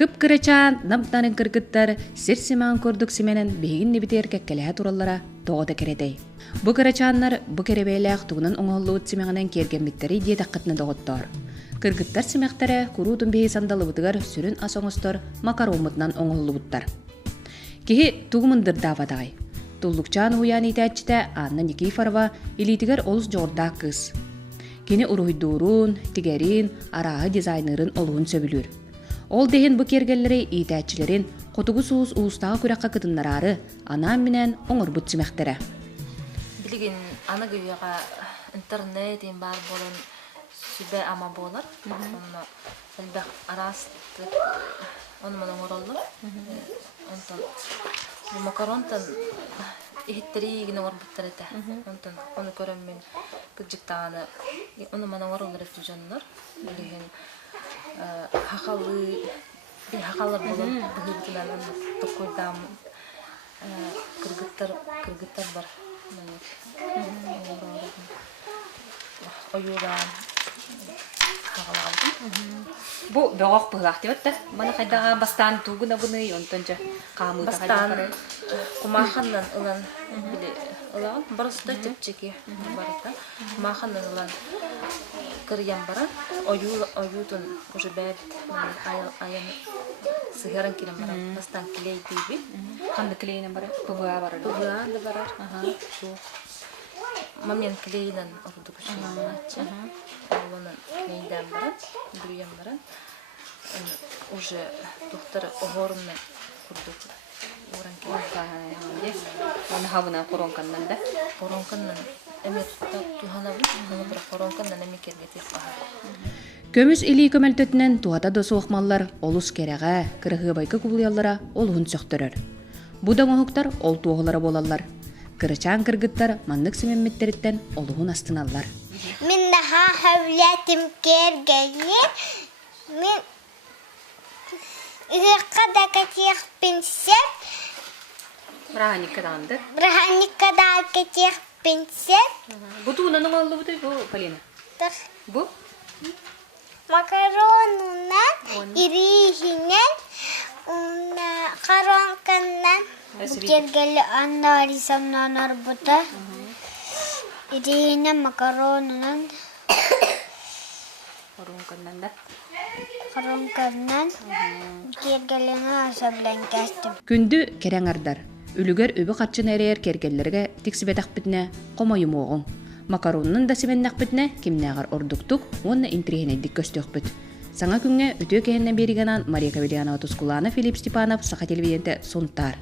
Кып-кырачан намтанын кыргыттар сир-симаан көрдүк сименен бейгин небитер кеккелеhe тураллара тоғыда кередей. Бу кырачааннар бу керебейлээх тугунан оңоллуут симеғанен кергенмиттери дие таққытны доғыттор. Кыргыттар симехтаре куруутун бейи сандалыбытыгар сүрүн асоңостор макаромутнан оңоллубуттар. Кихи тугумындырдаавадагай. Туллукчаан уян итәччите Анна Никифорова илитигер олус жорда кыз. Кини уруйдуурун, тигерин, арағы дизайнерын олуун сөбүлүр. Ол дехин бу кергеллери итәччилерин котугу суус уустага күрәккә кытыннарары анан менен оңорбут симехтере. Билигин аны гүйяга интернет ин бар болон сүбе ама болар. Онно элбек арасты оны менен оролду. Онтон макаронтан ихтери гына орбуттар эте. Онтон оны көрөм мен кыжыктааны оны менен оролдор эфжоннор. Билигин хакалы хакалар болон бүгүнкүнөн токойдам кыргыттар бар. Оюран хакалар. Бу бөгөк быгак деп атта. Мана кайдага бастан тугуна буны онтонча камыта бастан кумаханнан ылан биле ылан барыста тепчеки барыта. Кумаханнан ылан кырьян бара. Оютун уже бэт аян сыгаран кирен бара. Бастан клей диби. Кандай клейнен бара? Быга бара. Быга да бара. Момент клейнен ордук шунача. Олонан клейден бара. Бүйен бара. Уже доктор огорунна курдук. Оран клейден. Оны хабына коронканнан да. Коронканнан эмет тухана бу. Коронканнан эмекерге тек бахар. Көмүс илии көмөлтөтүнөн туата досуокмаллар олус кереге, кырыгыбайкы кулуяллара олуун сөктөрөр. Бу доңохуктар ол туоголара болаллар. Кырычаан кыргыттар маннык симемметтериттен олуун астыналлар. Мен наха хавлятым кергeye мен ыркада катех пенсет Браникаданды. браникада катех пенсет Бу туунан оңоллубуты бу Полина. Бу макаронунан ирихинен коронканан кергели анарисамнан арбута ирихинен макаронунан коронканнан да. коронканан кергелini асаблан кастым. Күндү кереңардар. Үлүгер өбү катчын эрер кергеллерге тиксибетакпитне комоюмуогуң. Макароннун да сибеннакпитне кимнягар ордуктук, онна интригенедик көстөкпүт. Саңа күнгө өтө кээннен беригенан Мария Кавельянова Тускулана, Филипп Степанов, Саха телевиденте Сунтар.